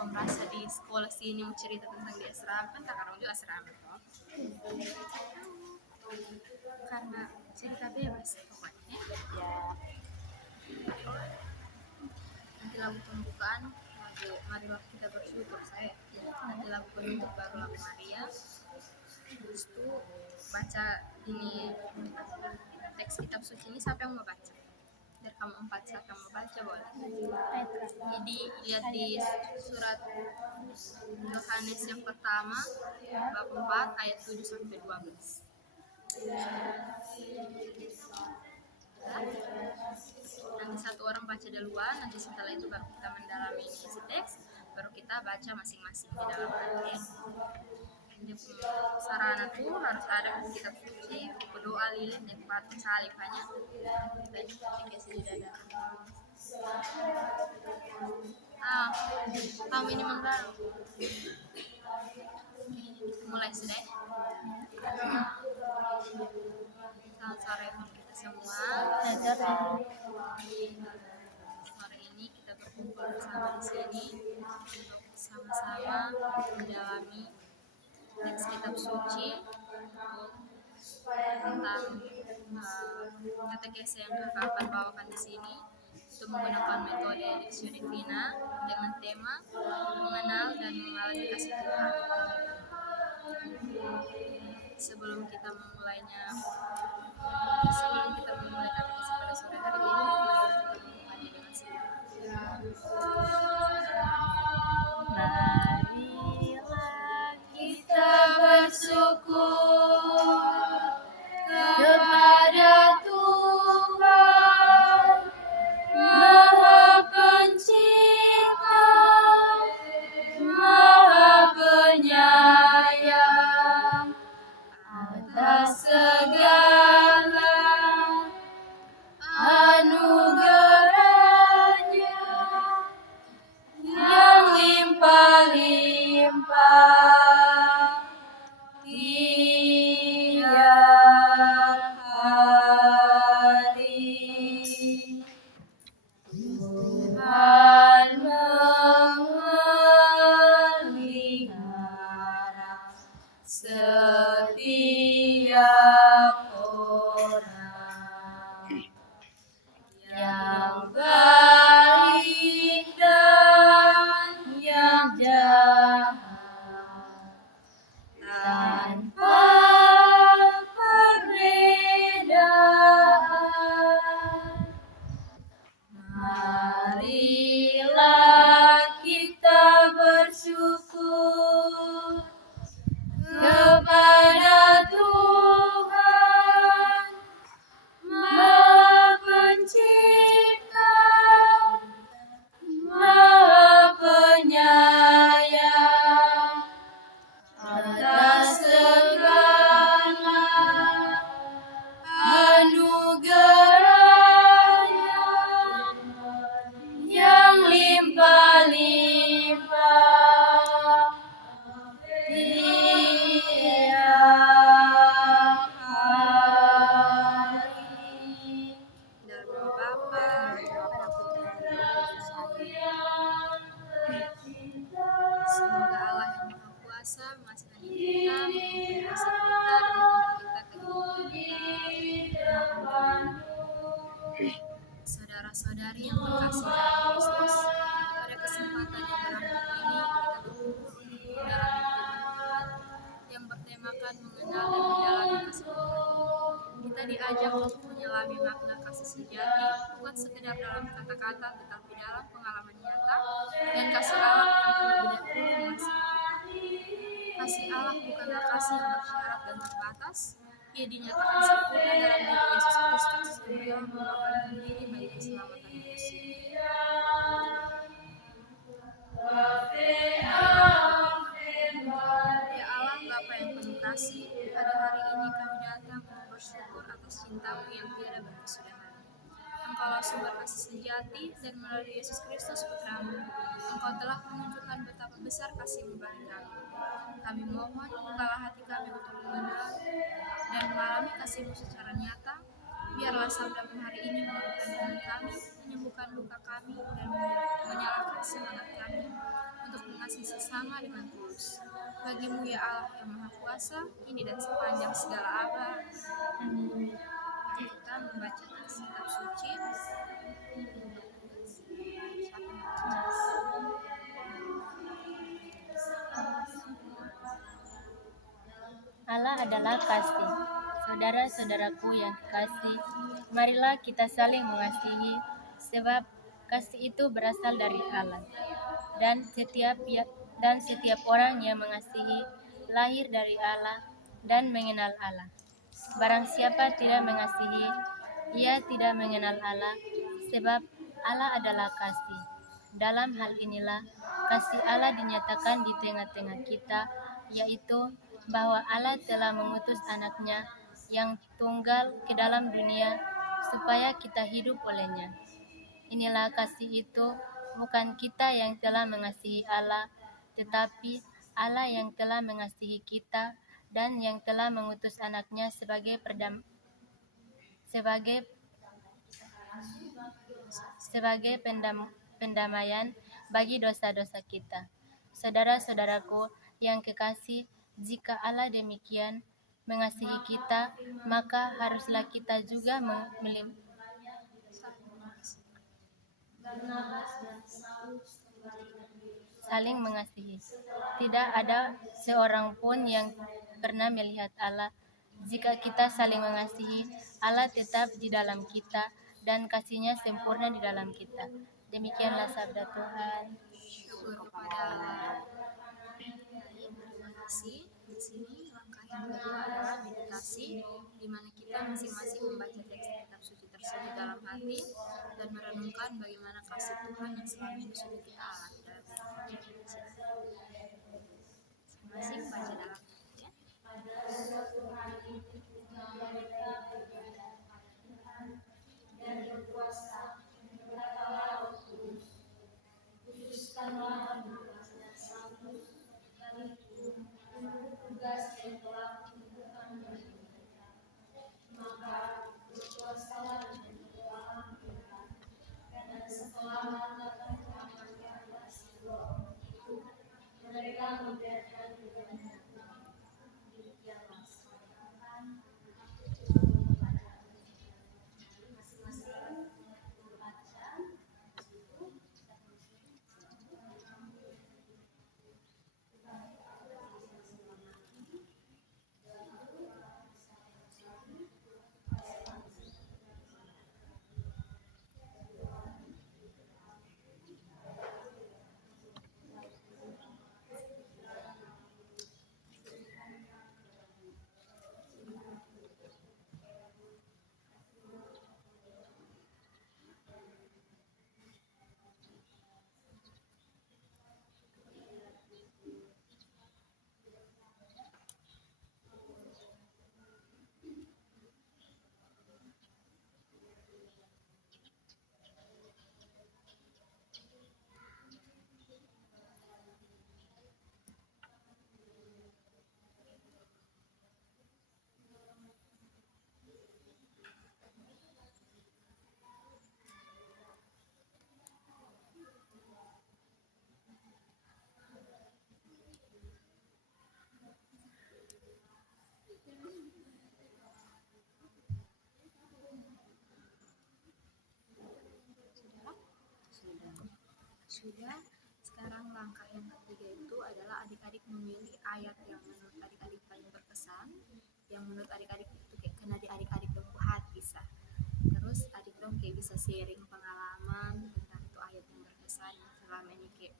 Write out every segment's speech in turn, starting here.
kau merasa di sekolah sini mau cerita tentang di asrama, kan kakak juga asrama toh. Karena cerita bebas pokoknya. Nanti lagu pembukaan, marilah kita bersyukur saya. Nanti lagu penutup baru lagu Maria. Terus itu baca ini teks kitab suci ini, siapa yang mau baca? Dari kamu 4, siapa yang mau baca boleh. Jadi lihat di surat Yohanes yang pertama bab 4 ayat 7 sampai 12. Nanti satu orang baca duluan, nanti setelah itu baru kita mendalami isi teks, baru kita baca masing-masing di dalam hati. Jadi sarana tuh harus ada kitab suci, buku doa, lilin, dan patung salib hanya. Kita ini kasih di dada. Kamu ini menggak. Mulai sudah. Selamat sore untuk kita semua. Sore ini kita berkumpul bersama di sini untuk sama-sama mendalami teks kitab suci tentang katekese yang kakak akan bawakan di sini. Itu menggunakan metode Lexio Divina dengan tema mengenal dan mengalami kasih Tuhan. Sebelum kita memulai katekese pada sore hari ini, mari kita memulainya dengan Marilah kita bersyukur kepada Tuhan Maha Pencipta, Maha Penyayang atas segala anugerahnya yang limpah-limpah tiap hari. Tuhan memelihara setiap orang yang baik dan yang jahat tanpa perbedaan. Marilah kita bersyukur kepada Tuhan Maha Pencipta, Maha Penyayang atas segala anugerahnya yang limpah-limpah tiap hari. Dalam nama Bapa, semoga Allah yang Maha Kuasa mengasihani kita, mengampuni dosa kita, dan memberi kita kehidupan. Saudara-saudari yang terkasih dalam Kristus, pada kesempatan yang berangkat ini kita berkumpul dalam firman Tuhan yang bertemakan mengenal dan mendalami kasih Tuhan. Kita diajak untuk menyelami makna kasih sejati, bukan sekedar dalam kata-kata, tetapi dalam pengalaman nyata dan kasih Allah yang terlebih dahulu mengasihi kita. Kasih Allah bukanlah kasih yang bersyarat dan terbatas. Ia dinyatakan sempurna dalam diri Yesus Kristus yang telah mengorbankan diri bagi keselamatan manusia. Ya Allah, Bapa yang penuh kasih, pada hari ini kami datang untuk bersyukur atas cinta-Mu yang tiada berkesudahan. Engkaulah sumber kasih sejati, dan melalui Yesus Kristus Putra-Mu, Engkau telah menunjukkan betapa besar kasih-Mu bagi kami. Kami mohon, bukalah hati kami untuk mengenal dan mengalami kasih-Mu secara nyata. Biarlah sabda-Mu hari ini meluluhkan iman kami, menyembuhkan luka kami, dan menyalakan semangat kami untuk bagimu ya Allah yang Maha Kuasa, kini dan sepanjang segala abad. Amin. Kita membaca teks kitab suci. Allah adalah kasih. Saudara-saudaraku yang kekasih, marilah kita saling mengasihi, sebab kasih itu berasal dari Allah. Dan setiap orang yang mengasihi lahir dari Allah dan mengenal Allah. Barang siapa tidak mengasihi, ia tidak mengenal Allah, sebab Allah adalah kasih. Dalam hal inilah kasih Allah dinyatakan di tengah-tengah kita, yaitu bahwa Allah telah mengutus anaknya yang tunggal ke dalam dunia supaya kita hidup olehnya. Inilah kasih itu, bukan kita yang telah mengasihi Allah, tetapi Allah yang telah mengasihi kita dan yang telah mengutus anaknya sebagai pendamaian bagi dosa-dosa kita. Saudara-saudaraku yang kekasih, jika Allah demikian mengasihi kita, maka haruslah kita juga saling mengasihi. Tidak ada seorang pun yang pernah melihat Allah. Jika kita saling mengasihi, Allah tetap di dalam kita dan kasih-Nya sempurna di dalam kita. Demikianlah sabda Tuhan. Syukur kepada Allah. Baik, terima kasih. Di sini langkah yang kedua adalah meditasi, di mana kita masing-masing membaca teks kitab suci tersebut dalam hati dan merenungkan bagaimana kasih Tuhan yang selama ini sudah kita alami dalam hidup kita. Masing-masing baca dalam hati, ya. Sudah. Sekarang langkah yang ketiga itu adalah adik-adik memilih ayat yang menurut adik-adik paling berkesan, yang menurut adik-adik itu kayak kena di adik-adik dong hati sah. Terus adik dong kayak bisa sharing pengalaman tentang itu ayat yang berkesan yang selama ini kayak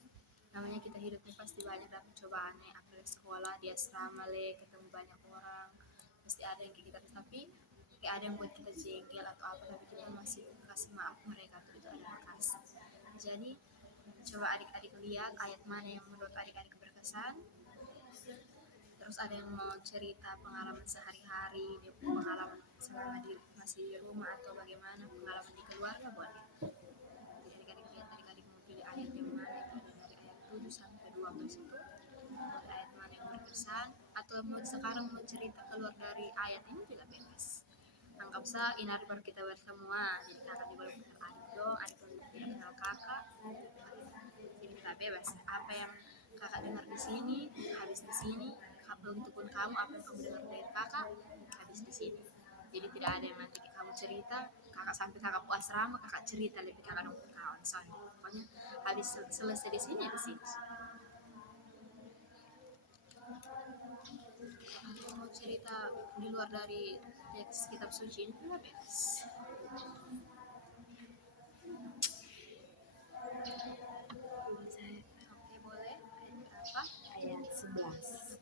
namanya kita hidupnya pasti banyak dapat cobaannya, apalagi sekolah di asrama ketemu banyak orang, pasti ada yang kayak kita, tapi kayak ada yang buat kita jengkel atau apa, tapi kita masih kasih maaf mereka tuh, itu adalah kasih. Jadi coba adik-adik lihat ayat mana yang menurut adik-adik berkesan. Terus ada yang mau cerita pengalaman sehari-hari, dia punya pengalaman selama masih di rumah atau bagaimana, pengalaman di keluarga boleh. Jadi adik-adik lihat, adik-adik mau pilih ayat yang mana, itu ada dari ayat 7 sampai 12 itu, ada ayat mana yang berkesan, atau mau sekarang mau cerita keluar dari ayat ini juga bebas. Anggap saja ini hari baru kita bersemua, jadi kakak juga baru kenal adik dong, adik baru tidak kenal kakak, jadi kita bebas apa yang kakak dengar di sini, habis di sini. Begitupun kamu, apa yang kamu dengar dari kakak, habis di sini. Jadi tidak ada yang nanti kamu cerita, kakak sampai kakak puas asrama, kakak cerita lebih kakak dong kawan soalnya. Pokoknya habis selesai di sini, di sini. Aku mau cerita di luar dari teks kitab suci ini lah bebas. Oke, boleh. Ayat berapa? Ayat 11.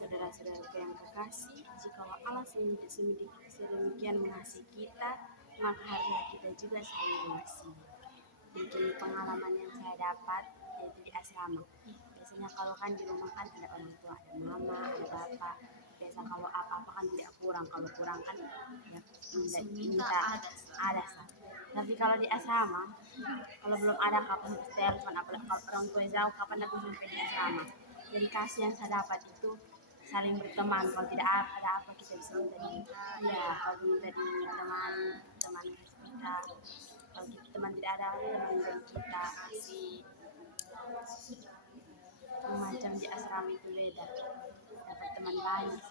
Saudara-saudaraku yang kekasih, jika Allah sedemikian mengasihi kita, maka haruslah kita juga saling mengasihi. Mungkin pengalaman yang saya dapat yaitu di asrama. Biasanya kalau kan di rumah kan ada orang tua, ada mama, ada bapak. Biasa kalau apa-apa kan tidak kurang, kalau kurang kan ya minta ada. Tapi kalau di asrama, kalau belum ada kapan harus telepon, apalagi kalau orang tua jauh kapan aku sampai di asrama. Jadi kasih yang saya dapat itu saling berteman. Kalau tidak ada apa kita bisa minta ya, kalau minta di teman kita. Kalau teman tidak ada, teman dari kita kasih. Macam di asrama itu beda, dapat teman banyak.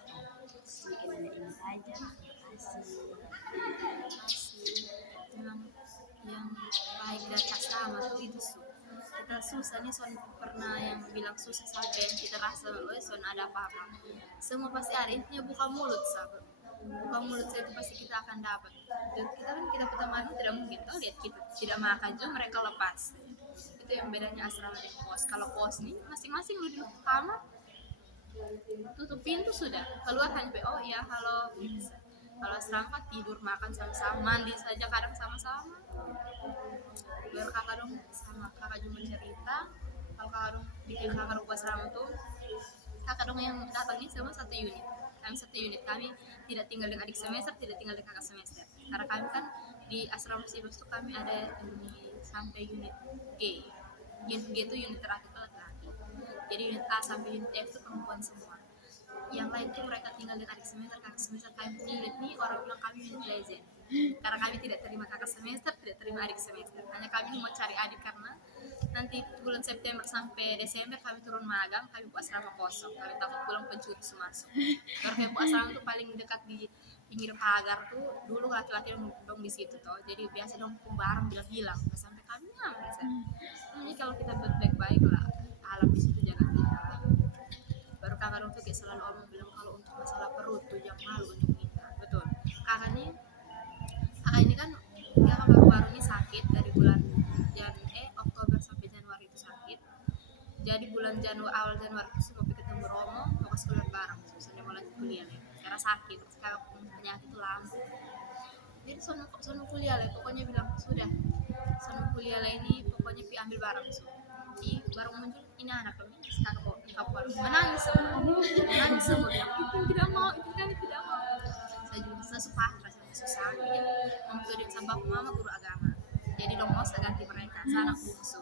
Mungkin hanya ini saja. Kasih. Memang yang baik dari asrama itu kita susah nih, son pernah yang bilang susah sampai yang kita rasa son ada apa-apa, semua pasti ada. Intinya buka mulut, sahabat, buka mulut saya itu pasti kita akan dapat. Dan kita kan kita pertama tidak mungkin tuh lihat kita tidak makan juga mereka lepas. Itu yang bedanya asrama dan kos. Kalau kos nih masing-masing lu di kamar, tutup pintu sudah, keluar hanya oh ya halo bisa. Kalau asrama tidur makan sama-sama, mandi saja kadang sama-sama. Baru kakak dong sama kakak cuma cerita, kalau kakak dong bikin kakak dong asrama tuh, kakak dong yang datang ini semua satu unit. Kami satu unit, kami tidak tinggal dengan adik semester, tidak tinggal dengan kakak semester. Karena kami kan di asrama Sibas tuh kami ada unit sampai unit G. Unit G itu unit terakhir itu laki-laki. Jadi unit A sampai unit F itu perempuan semua. Yang lain tuh mereka tinggal dengan adik semester, kakak semester. Kami punya unit ini orang bilang kami unit legend. Karena kami tidak terima kakak semester, tidak terima adik semester. Hanya kami mau cari adik karena nanti bulan September sampai Desember kami turun magang, kami buat asrama kosong. Kami takut pulang pencuri masuk. Baru kami buat asrama tuh paling dekat di pinggir pagar tuh, dulu laki-laki dong di situ toh. Jadi biasa dong barang bilang-bilang, sampai kami nyaman. Ini kalau kita baik-baik lah, alam di situ jangan kita. Baru kakak dong tuh kayak selalu orang bilang kalau untuk masalah perut tuh jangan malu untuk minta. Betul. Kakak ini kan kakak baru-baru ini sakit dari bulan Oktober sampai Januari itu sakit. Jadi bulan awal Januari itu semua ketemu Romo, mau sekolah bareng, susahnya mulai kuliah nih. Karena sakit, sekarang penyakit itu lama. Jadi sono kuliah lah, pokoknya bilang sudah, sono kuliah lah ini pokoknya pi ambil barang so. Di baru muncul ini anak kami, kakak baru menangis semua bilang itu tidak mau. Saya juga sepakat susah ya, untuk sama mama guru agama. Jadi dong mau saya ganti mereka, sana bungsu.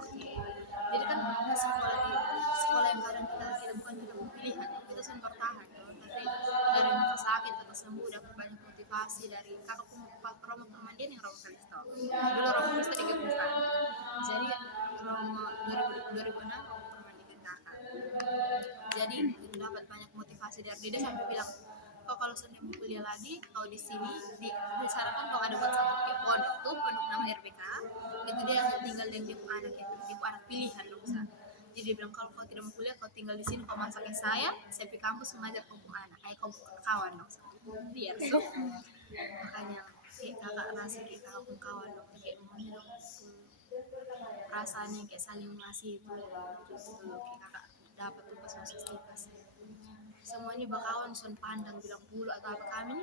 Oke. Jadi kan sekolah yang kadang kita bukan kita pilihan, kita sering bertahan. Tapi dari masa sakit atau sembuh dapat banyak motivasi dari kakak Romo Permandian yang Romo Kristo. Dulu Romo Kristo digabungkan. Jadi Romo 2006 Romo Permandian kakak. Jadi dapat banyak motivasi dari dia sampai bilang, kok kalau Sony mau kuliah lagi, kalau di sini disarankan kalau ada buat satu pondok tuh pondok nama RPK, itu dia tinggal dengan dia anak itu, dia anak pilihan dong sa. Jadi dia bilang kalau kau tidak mau kuliah, kau tinggal di sini, kau masaknya saya di kampus mengajar kampung anak, kau kawan dong sa. Biar so. Makanya kayak kakak rasa kayak kakak kawan dong, kayak maunya dong rasanya kayak saling ngasih itu, kayak kakak dapat tuh pas masuk stipas. Semua ini bakawan son pandang bilang bulu atau apa,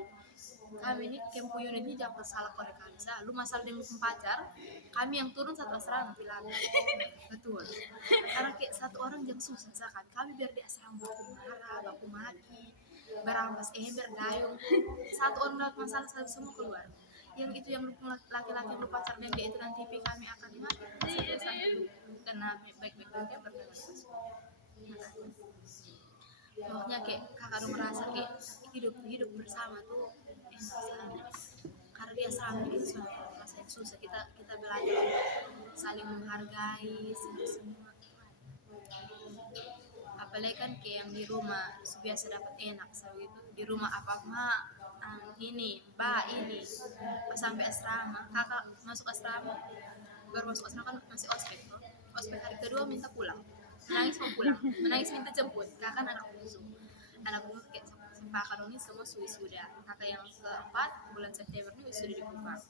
kami ini kempu unit ini dapat salah korek kansa lu masalah dengan pacar, kami yang turun satu asrama bilang betul, karena kayak satu orang yang susah kan kami biar di asrama baku maki berampas ember gayung, satu orang dapat masalah satu semua keluar, yang itu yang laki-laki lu pacar dan dia itu nanti kami akan mati karena baik-baik dia berkelas. Pokoknya kayak kakak udah merasa kayak hidup bersama tuh enak sekali. Karena dia asrama itu suatu rasa yang susah, kita belajar saling menghargai semua. apalagi kan kayak yang di rumah biasa dapat enak gitu di rumah apa ini ini pas sampai asrama kakak masuk asrama baru masuk asrama kan masih ospek tuh ospek hari kedua minta pulang menangis mau pulang menangis minta jemput kakak kan anak bungsu kayak sepakat ini semua sudah kakak yang keempat bulan September ini sudah di Kupang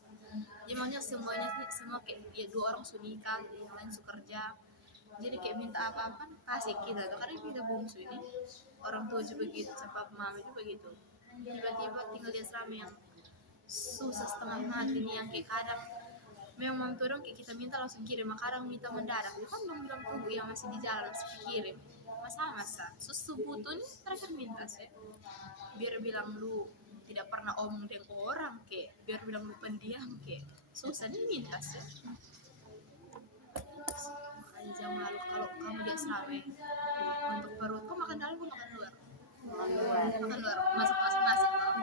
jadi maunya semuanya semua kayak ya, 2 orang sudah nikah yang lain sudah kerja jadi kayak minta apa-apa kasih kita tuh karena kita bungsu ini orang tua juga begitu sampai mama juga begitu tiba-tiba tinggal di asrama yang susah setengah mati nih yang kayak kadang memang mama tuh dong kayak kita minta langsung kirim kadang minta mendadak kan belum bilang tunggu yang masih di jalan masih dikirim masa susu butuh nih mereka minta sih biar bilang lu tidak pernah omong dengan orang kayak biar bilang lu pendiam kayak susah nih minta sih makanya jangan malu kalau kamu di asrama untuk perut kok makan dalam makan luar masuk nasi kok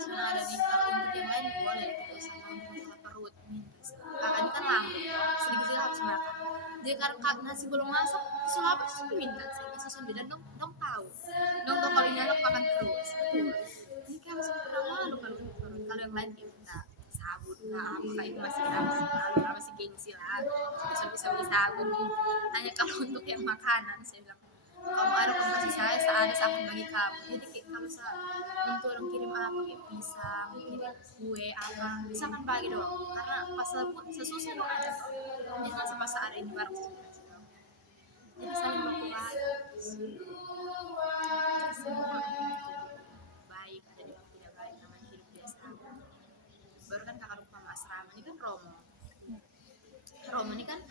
sudah ada di kalau untuk yang lain boleh kita sama untuk perut kakak ini kan lama sedikit harus makan jadi karena nasi belum masak susu apa susu minta susu dan dong tahu kalau ini anak makan terus ini kayak masih pernah malu kalau yang lain kita sabun lah apa itu masih malu masih gengsi lah bisa beli sabun nih hanya kalau untuk yang makanan saya bilang kamu ada kasih saya akan bagi kamu jadi kayak kalau untuk orang kirim apa kayak pisang kirim kue apa bisa kan bagi doang karena pas sesusah dong ada jadi masa pas ada ini bareng sesusah jadi saling baku semua baik ada yang tidak baik namanya hidup di asrama baru kan kakak rumah asrama ini kan Romo ini kan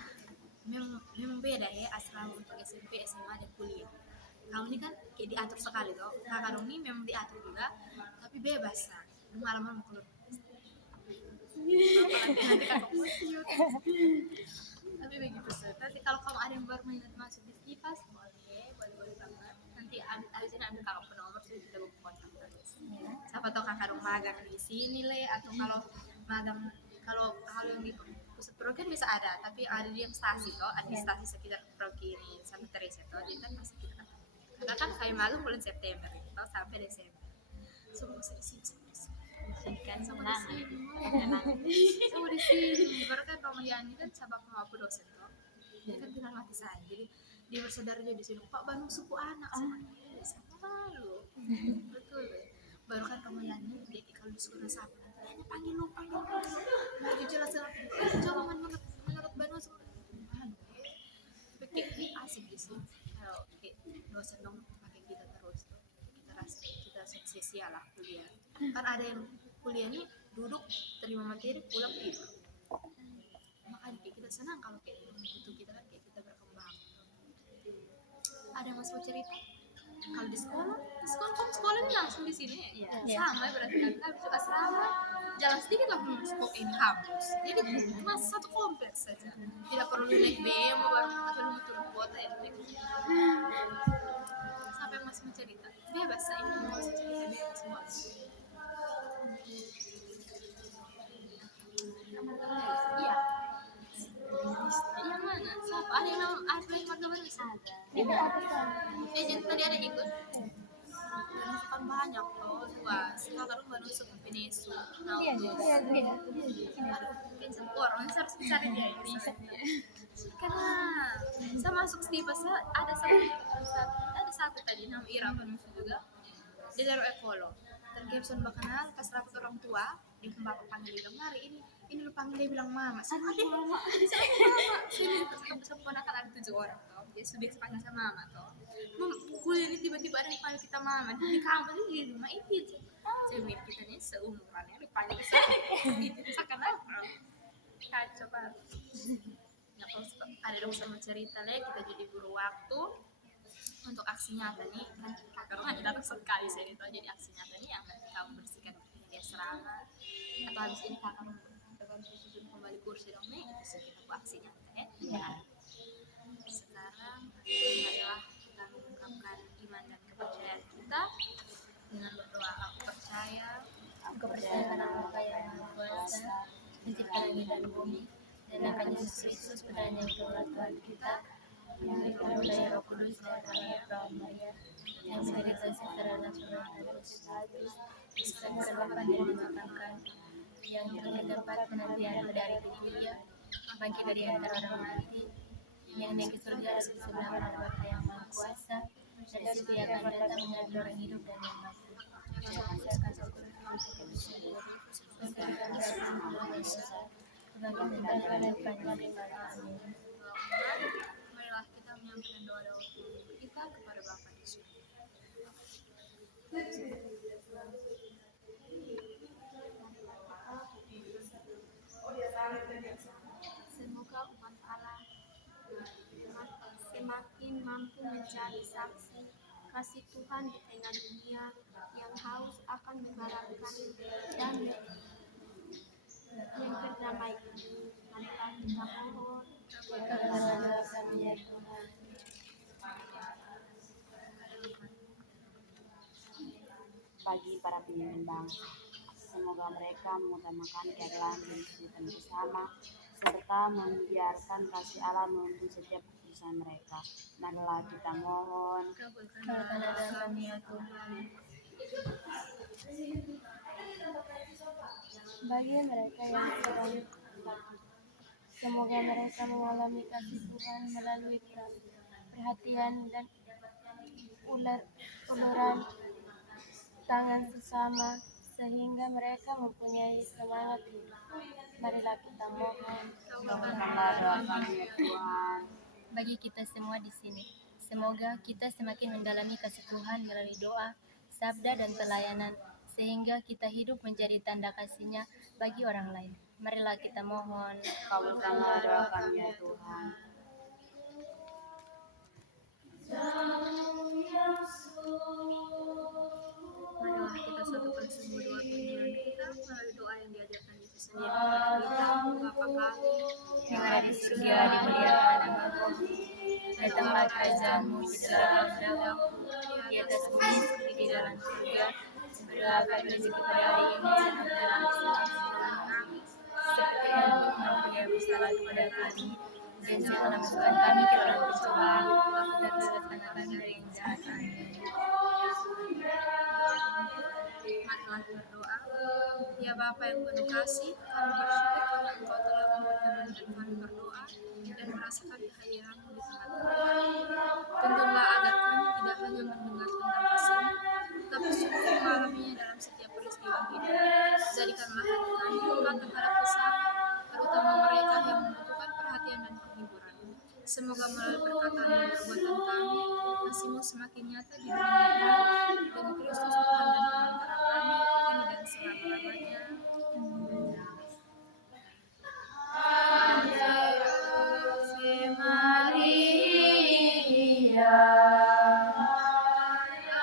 memang beda ya asrama untuk SMP, SMA, dan kuliah. Kamu ini kan kayak diatur sekali toh. Kakak dong ini memang diatur juga, tapi bebas lah. Malam-malam mau keluar. Nanti kakak putus. Tapi begitu sih. Nanti kalau kamu ada yang baru masuk di Stipas, boleh banget. Nanti abis ini ambil kakak nomor sudah kita buka kontak. Siapa tahu kakak dong magang di sini le, atau kalau magang kalau yang di pusat pro kan bisa ada, tapi ada di yang stasi toh, administrasi sekitar pro kini sampai Teresa toh, jadi kan masih kita kan kayak malam bulan September toh sampai Desember. Semua di sini kan semua di sini. Baru kan Romayani kan sabab mau aku dosen toh, dia kan kenal mati saya, jadi dia bersaudara di sini. Pak Bandung suku anak sama malu, betul. Baru kan Romayani dia kalau di sekolah sama panggil lu lagi jelas coba menurut Bandung pikir asik gitu kalau dosen dong pakai kita terus tuh kita rasa kita sukses lah kuliah kan ada yang kuliah nih duduk terima materi pulang tidur makanya kita senang kalau kayak butuh kita kan kayak kita berkembang ada yang masuk cerita kalau di sekolahnya langsung di sini sama berarti kan bisa asrama jalan sedikit lah masuk ini kampus jadi cuma satu kompleks saja tidak perlu naik BM atau turun kota ya sampai masih mencerita bebas ini masih cerita bebas semua iya yang mana siapa ada yang warga baru jadi tadi ada ikut kan banyak loh luas kalau baru masuk ke Venesu Vincent orang harus mencari dia karena saya masuk Stipas ada satu tadi nama Ira Venesu juga dia dari Ekolo dan Gibson bakenal pas rapat orang tua dia bapak panggil bilang mari ini lu panggil dia bilang mama sama dia mama sini keponakan ada 7 orang toh dia sudah sepanjang sama mama toh kuliah ini tiba-tiba ada dipanggil kita mama di kampus ini di rumah itu saya mikir kita ini seumurannya dipanggil saya itu sekarang kacau banget ya kalau ada dong sama cerita deh kita jadi guru waktu untuk aksi nyata nih kan kakak rumah ada datang sekali saya itu jadi aksi nyata nih yang nanti kamu bersihkan di asrama atau habis ini kakak rumah susun kembali kursi dong nih itu kita buat aksi nyata ya sekarang ini adalah kita mengungkapkan iman dan kepercayaan kita dengan berdoa aku percaya kepada Bapa yang Maha Kuasa pencipta langit dan bumi dan akan Yesus Kristus putranya yang Tuhan kita Diberikan oleh Roh Kudus dan oleh Roh Maria yang menjadi kasih terhadap Tuhan Yesus Kristus, disembahkan dan dimakamkan, yang turun ke tempat penantian pada hari ketiga, bangkit dari antara orang mati, yang naik ke surga di sebelah kanan Bapa yang Maha Kuasa, dan setia akan datang mengambil orang hidup dan yang mati. Saya akan syukur Marilah kita menyampaikan doa-doa kita kepada Bapa di surga. Semoga umat Allah semakin mampu mencari saksi kasih Tuhan di tengah dunia yang haus akan mengharapkan damai yang berdamai ini. Marilah kita mohon. Bagi para pemimpin bangsa, semoga mereka mengutamakan keadilan dan kesulitan bersama, serta membiarkan kasih Allah memimpin setiap keputusan mereka. Marilah kita mohon. Kabulkanlah kami ya Tuhan. Bagi mereka yang sedang sakit, semoga mereka mengalami kasih Tuhan melalui perhatian dan uluran tangan sesama, sehingga mereka mempunyai semangat hidup. Marilah kita mohon. Kabulkanlah doa kami ya Tuhan. Bagi kita semua di sini, semoga kita semakin mendalami kasih Tuhan melalui doa, sabda, dan pelayanan, sehingga kita hidup menjadi tanda kasih-Nya bagi orang lain. Marilah kita mohon. Kabulkanlah doa kami ya Tuhan. Marilah kita satukan semua doa permohonan kita melalui doa yang diajarkan Yesus sendiri kepada kita. Bapa kami Yang ada di surga, dimuliakan namamu. Datanglah kerajaanmu, jadilah kehendakmu di atas bumi seperti di dalam surga. Berilah kami rezeki pada hari ini, dan ampunilah kesalahan kami, seperti yang mengampuni yang bersalah kepada kami. Dan janganlah masukkan kami ke dalam pencobaan, dan selamatkanlah kami dari yang jahat. Amin. Marilah berdoa. Ya Bapa yang penuh kasih, kami bersyukur karena Engkau telah mempertemukan kami berdoa dan merasakan kehadiran-Mu di tengah-tengah kami. Tuntunlah agar kami tidak hanya mendengar tentang kasih-Mu, tapi sungguh mengalaminya dalam setiap peristiwa hidup. Jadikanlah hati kami buka terhadap sesama, terutama mereka yang membutuhkan perhatian dan penghiburan. Semoga melalui perkataan dan perbuatan kami, kasih-Mu semakin nyata di dunia ini. Demi Kristus Tuhan dan Pengantara kami, kini dan selama-lamanya. Ave Maria,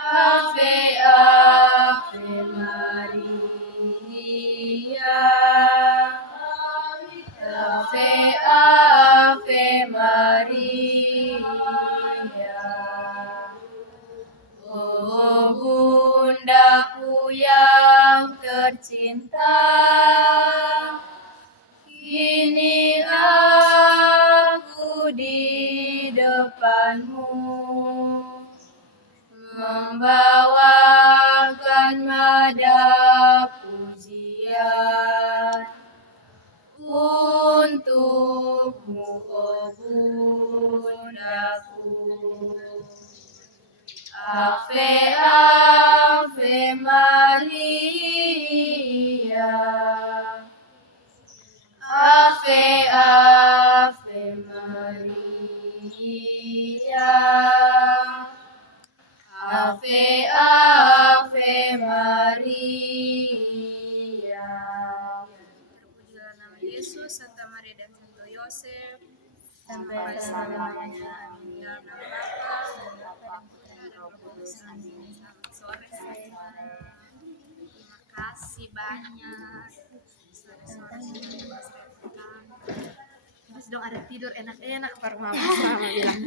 Ave Ave Maria, Ave Ave Maria. Oh bundaku yang tercinta, kini aku di depanmu, membawakan nada pujian untukmu, oh bundaku. Ave Ave Maria, Ave Ave Maria, Ave Ave Maria. Terpujilah nama Yesus, Santa Maria dan Santo Yosef, Sampai selama-lamanya. Amin. dalam nama Bapa dan Roh Kudus. Amin. Selamat sore. Terima kasih banyak. Sore-sore sudah dipastikan. Terus dong ada tidur enak-enak, Pak Mama bilang.